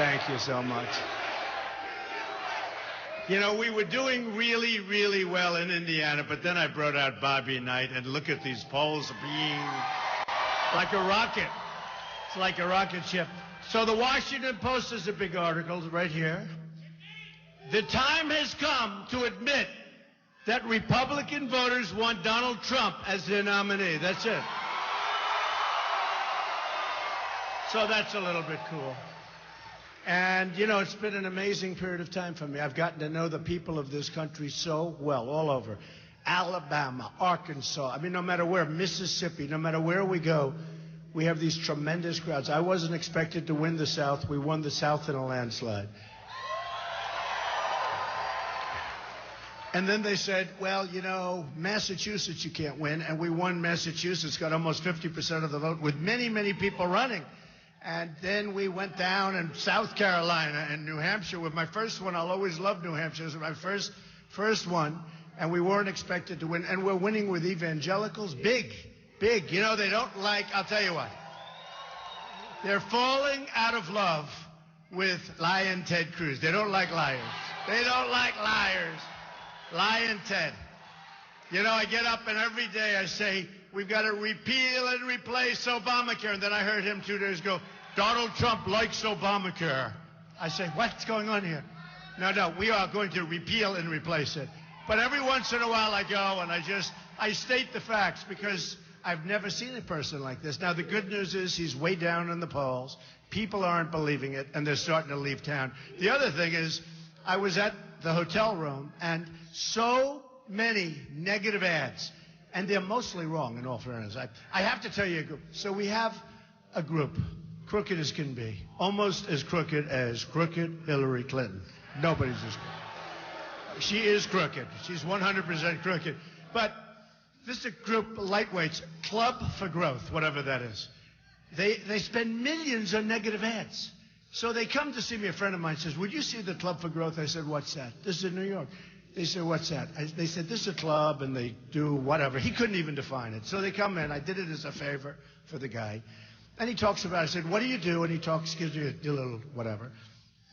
Thank you so much. You know, we were doing really, really well in Indiana, but then I brought out Bobby Knight, and look at these polls being like a rocket. It's like a rocket ship. So the Washington Post has a big article right here. The time has come to admit that Republican voters want Donald Trump as their nominee. That's it. So that's a little bit cool. And, you know, it's been an amazing period of time for me. I've gotten to know the people of this country so well, all over. Alabama, Arkansas, I mean, no matter where, Mississippi, no matter where we go, we have these tremendous crowds. I wasn't expected to win the South. We won the South in a landslide. And then they said, well, you know, Massachusetts you can't win. And we won Massachusetts, got almost 50% of the vote with many, many people running. And then we went down in South Carolina and New Hampshire with my first one. I'll always love New Hampshire. It was my first one. And we weren't expected to win. And we're winning with evangelicals. Big. You know, they don't like, I'll tell you what. They're falling out of love with Lyin Ted Cruz. They don't like liars. They don't like liars. Lyin Ted. You know, I get up and every day I say, we've got to repeal and replace Obamacare. And then I heard him 2 days ago, Donald Trump likes Obamacare. I say, what's going on here? No, we are going to repeal and replace it. But every once in a while I go and I state the facts because I've never seen a person like this. Now, the good news is he's way down in the polls. People aren't believing it, and they're starting to leave town. The other thing is, I was at the hotel room, and so many negative ads. And they're mostly wrong, in all fairness. I have to tell you a group. So we have a group, crooked as can be, almost as crooked as crooked Hillary Clinton. Nobody's as crooked. She is crooked. She's 100% crooked. But this is a group of lightweights, Club for Growth, whatever that is. They spend millions on negative ads. So they come to see me. A friend of mine says, would you see the Club for Growth? I said, what's that? This is in New York. They said, what's that? They said, this is a club, and they do whatever. He couldn't even define it. So they come in. I did it as a favor for the guy. And he talks about it. I said, what do you do? And he talks, gives me a little whatever.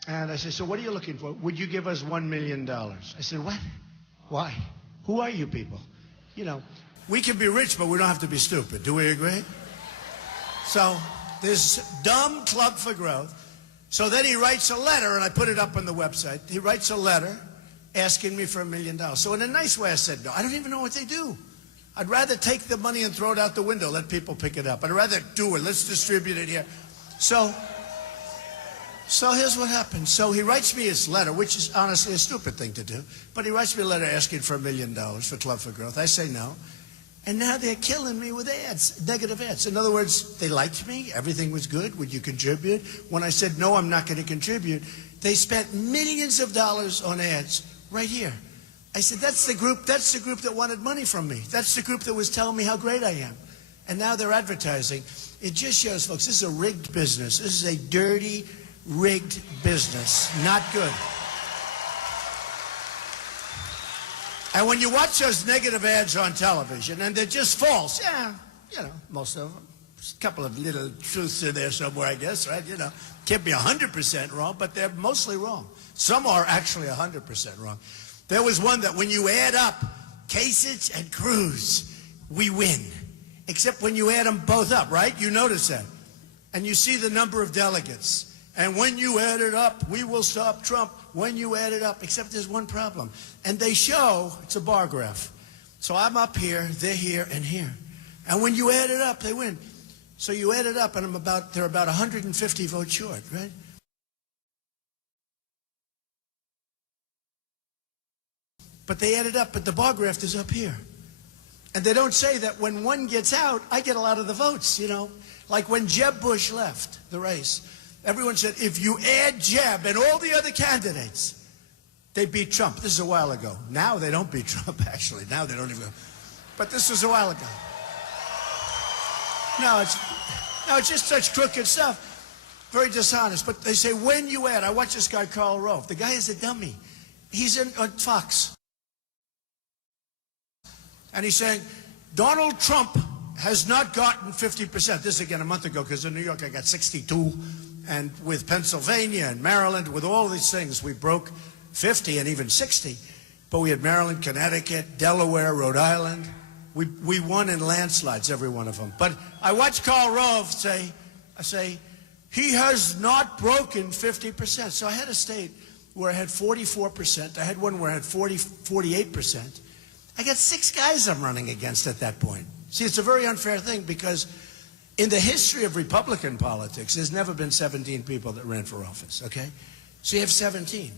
And I said, so what are you looking for? Would you give us $1 million? I said, what? Why? Who are you people? You know, we can be rich, but we don't have to be stupid. Do we agree? So this dumb Club for Growth. So then he writes a letter, and I put it up on the website. He writes a letter asking me for $1 million. So in a nice way, I said, no, I don't even know what they do. I'd rather take the money and throw it out the window, let people pick it up. I'd rather do it. Let's distribute it here. So here's what happened. So he writes me his letter, which is honestly a stupid thing to do. But he writes me a letter asking for $1 million for Club for Growth. I say no. And now they're killing me with ads, negative ads. In other words, they liked me. Everything was good. Would you contribute? When I said, no, I'm not going to contribute, they spent millions of dollars on ads right here. I said, that's the group that wanted money from me. That's the group that was telling me how great I am. And now they're advertising. It just shows, folks, this is a rigged business. This is a dirty, rigged business. Not good. And when you watch those negative ads on television, and they're just false, yeah, you know, most of them. A couple of little truths in there somewhere, I guess, right? You know, can't be 100% wrong, but they're mostly wrong. Some are actually 100% wrong. There was one that when you add up Kasich and Cruz, we win. Except when you add them both up, right? You notice that. And you see the number of delegates. And when you add it up, we will stop Trump. When you add it up, except there's one problem. And they show, it's a bar graph. So I'm up here, they're here, and here. And when you add it up, they win. So you add it up, and they're about 150 votes short, right? But they add it up, but the bar graph is up here. And they don't say that when one gets out, I get a lot of the votes, you know. Like when Jeb Bush left the race, everyone said, if you add Jeb and all the other candidates, they beat Trump. This is a while ago. Now they don't beat Trump, actually. Now they don't even go. But this was a while ago. No, it's just such crooked stuff. Very dishonest. But they say, when you add, I watch this guy, Karl Rove. The guy is a dummy. He's on Fox. And he's saying, Donald Trump has not gotten 50%. This again a month ago, because in New York I got 62. and with Pennsylvania and Maryland, with all these things, we broke 50 and even 60. But we had Maryland, Connecticut, Delaware, Rhode Island. We won in landslides, every one of them. But I watched Karl Rove say, he has not broken 50%. So I had a state where I had 44%. I had one where I had 48%. I got 6 guys I'm running against at that point. See, it's a very unfair thing because in the history of Republican politics, there's never been 17 people that ran for office, okay? So you have 17.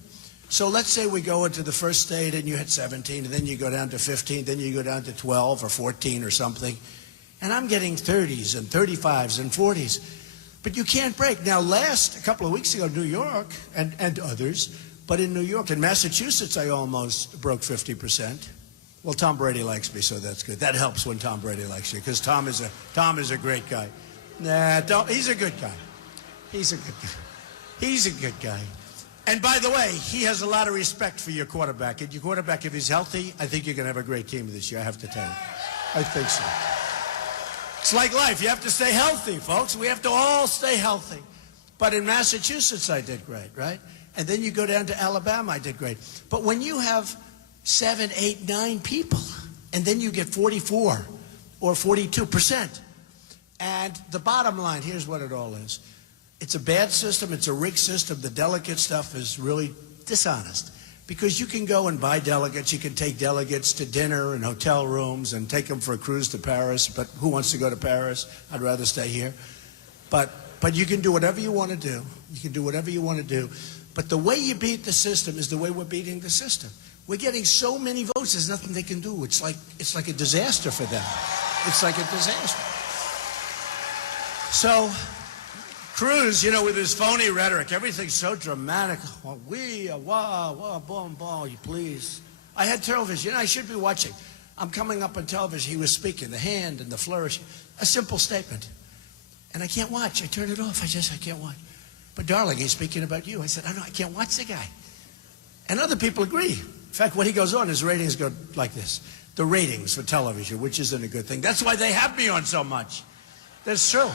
So let's say we go into the first state and you had 17, and then you go down to 15, then you go down to 12 or 14 or something. And I'm getting 30s and 35s and 40s. But you can't break. Now, a couple of weeks ago, New York and others, but in New York, in Massachusetts, I almost broke 50%. Well, Tom Brady likes me, so that's good. That helps when Tom Brady likes you, because Tom is a great guy. He's a good guy. He's a good guy. He's a good guy. And by the way, he has a lot of respect for your quarterback. And your quarterback, if he's healthy, I think you're going to have a great team this year, I have to tell you. I think so. It's like life. You have to stay healthy, folks. We have to all stay healthy. But in Massachusetts, I did great, right? And then you go down to Alabama, I did great. But when you have 7, 8, 9 people, and then you get 44 or 42%, and the bottom line, here's what it all is. It's a bad system. It's a rigged system. The delegate stuff is really dishonest because you can go and buy delegates. You can take delegates to dinner and hotel rooms and take them for a cruise to Paris. But who wants to go to Paris? I'd rather stay here. But you can do whatever you want to do. You can do whatever you want to do. But the way you beat the system is the way we're beating the system. We're getting so many votes, there's nothing they can do. It's like a disaster for them. It's like a disaster. So Cruz, you know, with his phony rhetoric, everything's so dramatic. Boom, you please. I had television. You know, I should be watching. I'm coming up on television. He was speaking, the hand and the flourish. A simple statement. And I can't watch. I turn it off. I can't watch. But darling, he's speaking about you. I said, I can't watch the guy. And other people agree. In fact, when he goes on, his ratings go like this. The ratings for television, which isn't a good thing. That's why they have me on so much. That's true.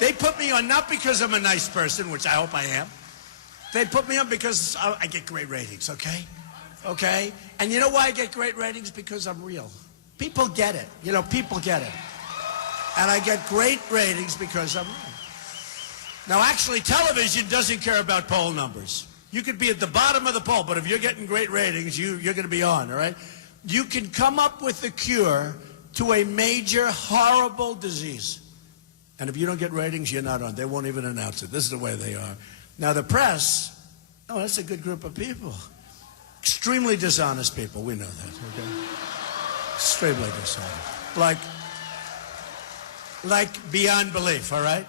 They put me on not because I'm a nice person, which I hope I am. They put me on because I get great ratings, okay? Okay? And you know why I get great ratings? Because I'm real. People get it. You know, people get it. And I get great ratings because I'm real. Now, actually, television doesn't care about poll numbers. You could be at the bottom of the poll, but if you're getting great ratings, you're going to be on, all right? You can come up with the cure to a major, horrible disease. And if you don't get ratings, you're not on. They won't even announce it. This is the way they are. Now, the press, that's a good group of people. Extremely dishonest people. We know that, okay? Extremely dishonest. Like beyond belief, all right?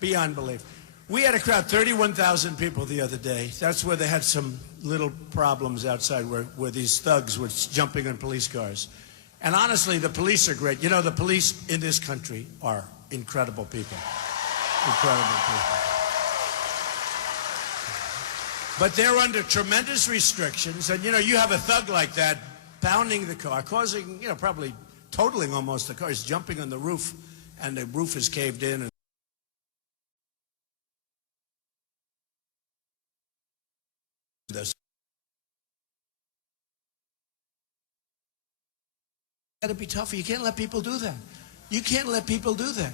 Beyond belief. We had a crowd, 31,000 people the other day. That's where they had some little problems outside where these thugs were jumping on police cars. And honestly, the police are great. You know, the police in this country are incredible people. Incredible people. But they're under tremendous restrictions. And, you know, you have a thug like that pounding the car, causing, you know, probably totaling almost the car. He's jumping on the roof, and the roof is caved in. And got to be tougher. You can't let people do that. You can't let people do that.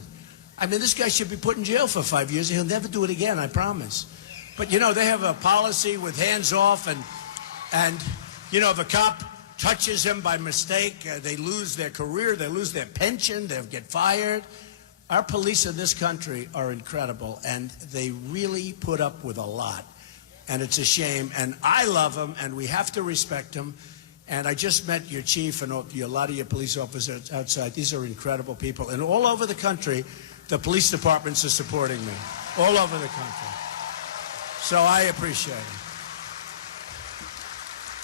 I mean, this guy should be put in jail for 5 years. He'll never do it again, I promise. But, you know, they have a policy with hands off, and you know, if a cop touches him by mistake, they lose their career, they lose their pension, they'll get fired. Our police in this country are incredible, and they really put up with a lot. And it's a shame, and I love them, and we have to respect them. And I just met your chief and a lot of your police officers outside. These are incredible people. And all over the country, the police departments are supporting me. All over the country. So I appreciate it.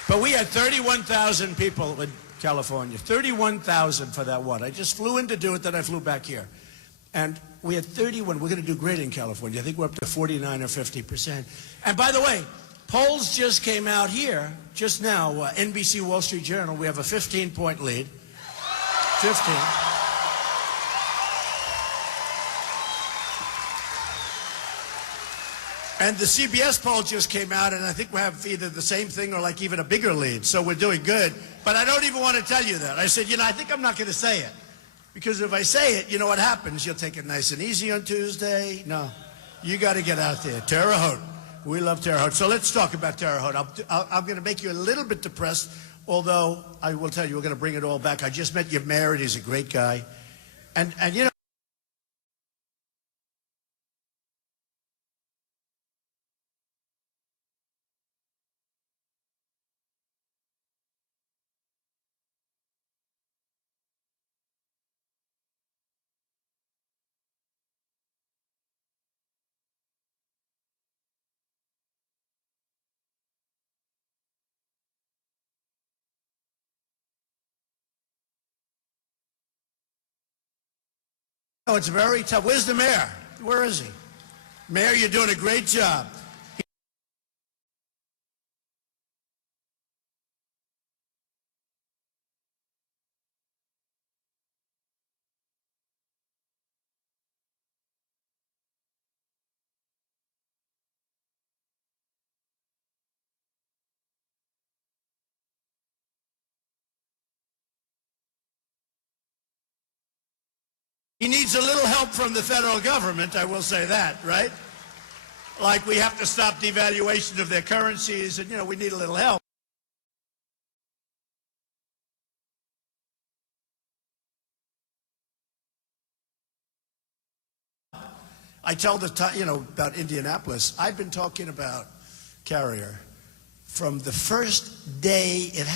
But we had 31,000 people in California. 31,000 for that one. I just flew in to do it, then I flew back here. And we had 31. We're going to do great in California. I think we're up to 49 or 50%. And by the way, polls just came out here, just now, NBC Wall Street Journal. We have a 15-point lead. 15. And the CBS poll just came out, and I think we have either the same thing or like even a bigger lead. So we're doing good. But I don't even want to tell you that. I said, I think I'm not going to say it. Because if I say it, you know what happens? You'll take it nice and easy on Tuesday. No, you got to get out there. Terre Haute. We love Terre Haute. So let's talk about Terre Haute. I'm going to make you a little bit depressed, although I will tell you we're going to bring it all back. I just met your mayor, and he's a great guy. And it's very tough. Where's the mayor? Where is he? Mayor, you're doing a great job. He needs a little help from the federal government, I will say that, right? Like we have to stop devaluation of their currencies, and, we need a little help. I tell about Indianapolis. I've been talking about carrier from the first day it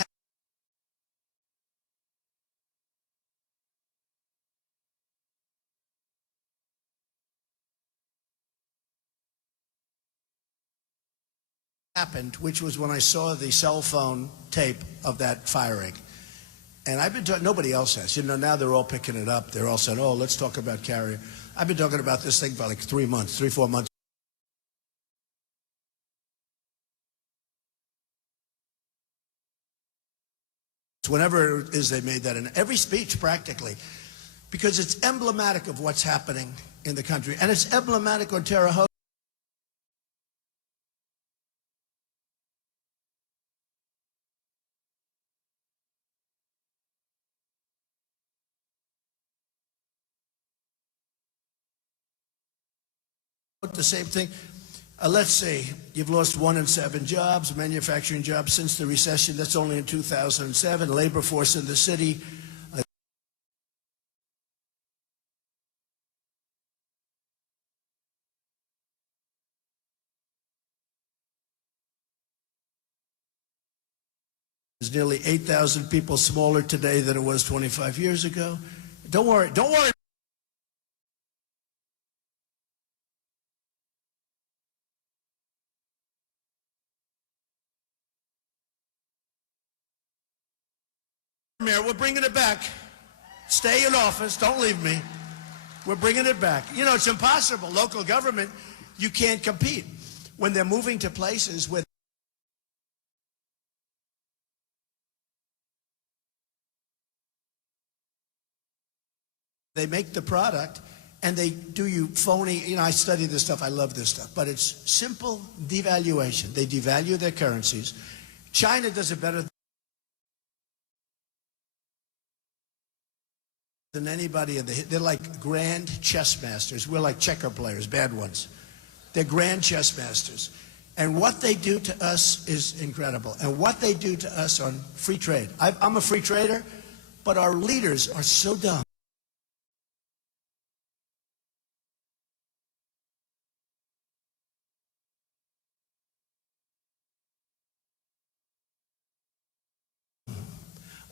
happened, which was when I saw the cell phone tape of that firing. And I've been talking, nobody else has. Now they're all picking it up. They're all saying, oh, let's talk about carrier. I've been talking about this thing for like 3 months, 4 months. Whenever it is they made that in every speech practically, because it's emblematic of what's happening in the country. And it's emblematic on Terre Haute. The same thing. Let's say you've lost 1 in 7 jobs, manufacturing jobs since the recession. That's only in 2007. Labor force in the city. There's nearly 8,000 people smaller today than it was 25 years ago. Don't worry. Don't worry. Mayor, we're bringing it back. Stay in office. Don't leave me. We're bringing it back. It's impossible. Local government, you can't compete. When they're moving to places where they make the product and they do you phony, I study this stuff. I love this stuff. But it's simple devaluation. They devalue their currencies. China does it better than anybody they're like grand chess masters. We're like checker players, bad ones. They're grand chess masters. And what they do to us is incredible. And what they do to us on free trade. I'm a free trader, but our leaders are so dumb.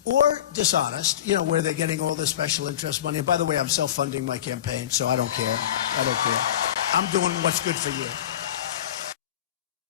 Or dishonest, where they're getting all this special interest money. And by the way, I'm self-funding my campaign, so I don't care. I'm doing what's good for you.